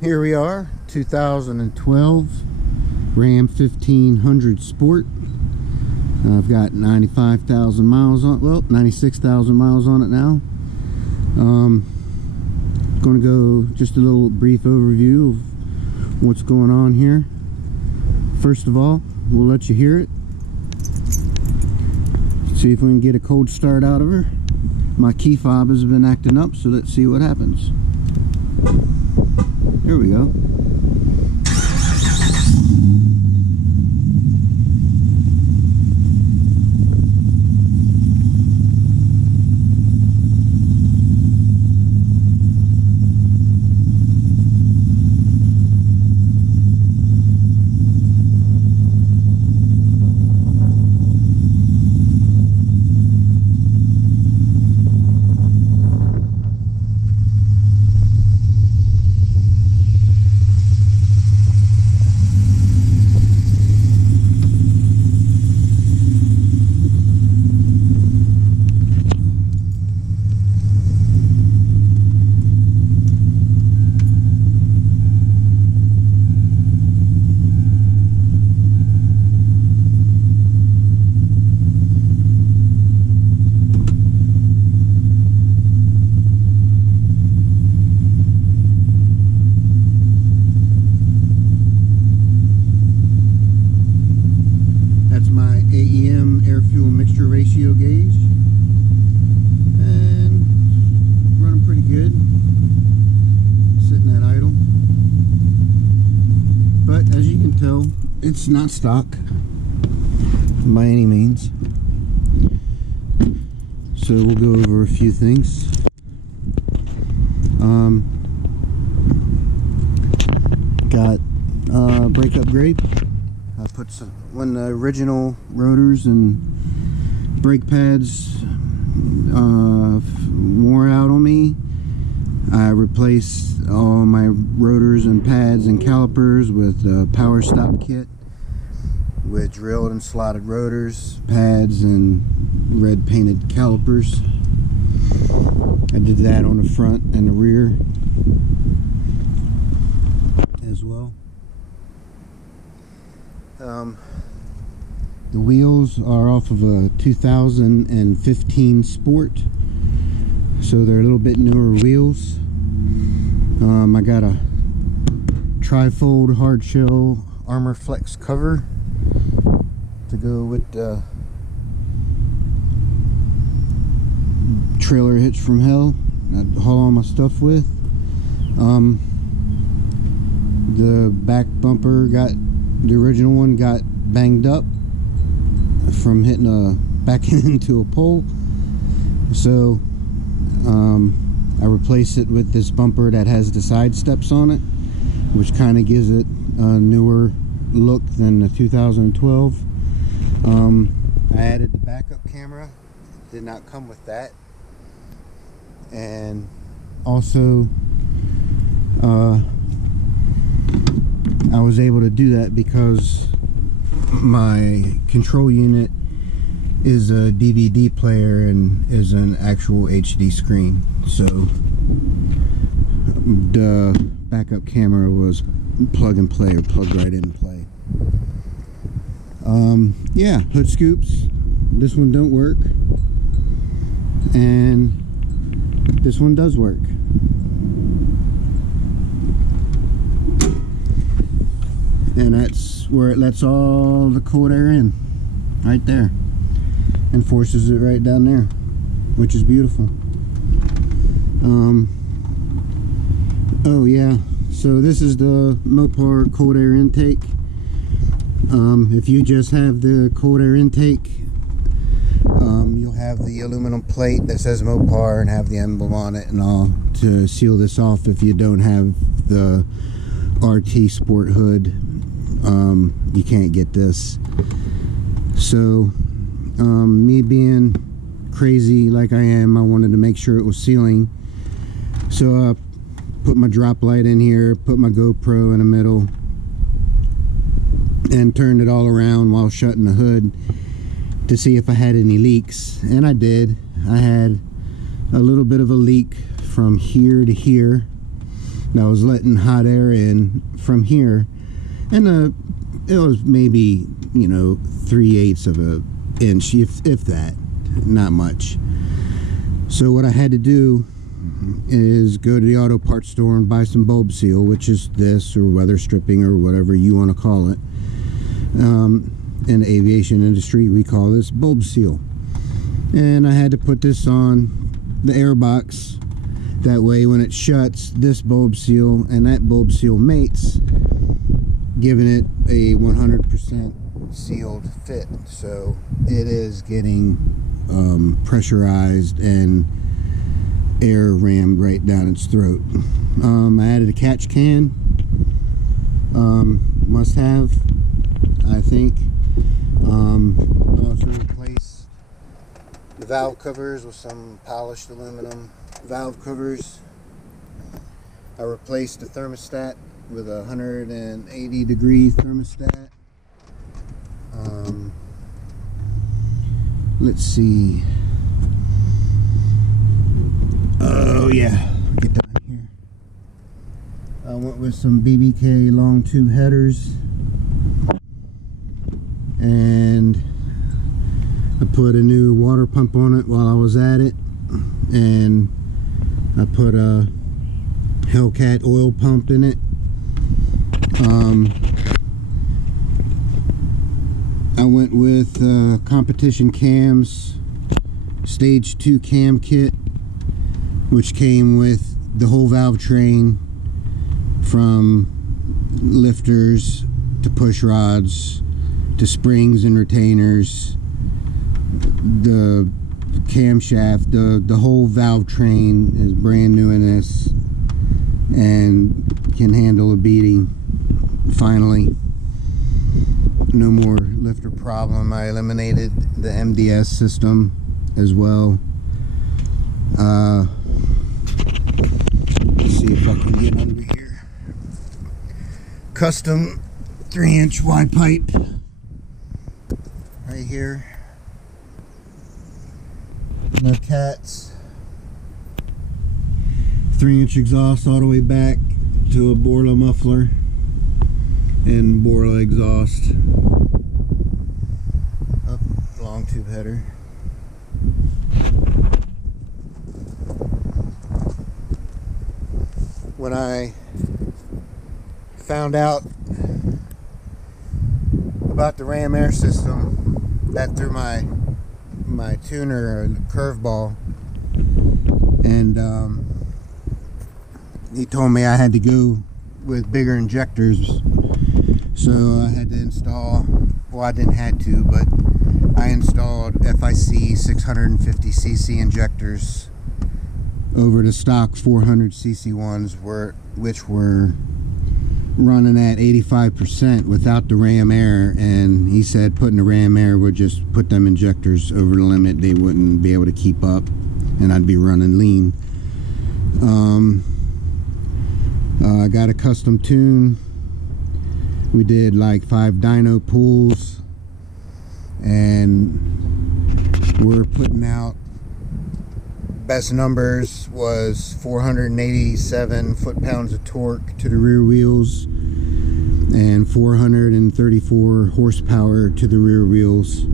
Here we are, 2012 Ram 1500 Sport. I've got 95,000 miles on, well, 96,000 miles on it now. Going to go just a little brief overview of what's going on here. First of all, we'll let you hear it. See if we can get a cold start out of her. My key fob has been acting up, so let's see what happens. There we go. My AEM air fuel mixture ratio gauge, and running pretty good, sitting at idle, but as you can tell, it's not stock by any means. So we'll go over a few things. Got brake upgrade. I put some, when the original rotors and brake pads wore out on me, I replaced all my rotors and pads and calipers with a Powerstop kit with drilled and slotted rotors, pads, and red painted calipers. I did that on the front and the rear as well. The wheels are off of a 2015 Sport, so they're a little bit newer wheels. I got a tri-fold hard shell Armor Flex cover to go with the trailer hitch from hell I haul all my stuff with. The back bumper got, the original one got banged up from hitting back into a pole, so I replaced it with this bumper that has the side steps on it, which kind of gives it a newer look than the 2012. I added the backup camera, did not come with that, and also I was able to do that because my control unit is a DVD player and is an actual HD screen, so the backup camera was plug and play, or plug right in and play. Yeah, hood scoops, this one don't work, and this one does work. And that's where it lets all the cold air in, right there, and forces it right down there, which is beautiful. Oh yeah, so this is the MOPAR cold air intake. If you just have the cold air intake, you'll have the aluminum plate that says MOPAR and have the emblem on it and all to seal this off. If you don't have the RT Sport hood, you can't get this. So me being crazy like I am, I wanted to make sure it was sealing, so I put my drop light in here, put my GoPro in the middle, and turned it all around while shutting the hood to see if I had any leaks, and I did. I had a little bit of a leak from here to here, And I was letting hot air in from here, and it was maybe, you know, 3/8 of an inch, if that, not much. So what I had to do is go to the auto parts store and buy some bulb seal, which is this, or weather stripping, or whatever you want to call it. In the aviation industry, we call this bulb seal. And I had to put this on the air box. That way when it shuts, this bulb seal and that bulb seal mates, giving it a 100% sealed fit. So it is getting pressurized and air rammed right down its throat. I added a catch can. Must have, I think. Also replaced the valve covers with some polished aluminum valve covers. I replaced the thermostat with a 180-degree thermostat. Let's see. Oh yeah, get down here. I went with some BBK Long tube headers, and I put a new water pump on it while I was at it, and I put a Hellcat oil pump in it. I went with Competition Cams Stage 2 cam kit, which came with the whole valve train, from lifters to push rods to springs and retainers, the camshaft, the whole valve train is brand new in this and can handle a beating. Finally, no more lifter problem. I eliminated the MDS system as well. Let's see if I can get under here. Custom 3-inch wide pipe right here. No cats. 3-inch exhaust all the way back to a Borla muffler and Borla exhaust. Up, long tube header. When I found out about the Ram Air system, that threw my tuner a curveball, and he told me I had to go with bigger injectors. So I had to install, well, I didn't have to, but I installed FIC 650cc injectors over the stock 400cc ones, which were running at 85% without the Ram Air. And he said putting the Ram Air would just put them injectors over the limit. They wouldn't be able to keep up, and I'd be running lean. I got a custom tune. We did like 5 dyno pulls, and we're putting out, best numbers was 487 foot-pounds of torque to the rear wheels and 434 horsepower to the rear wheels.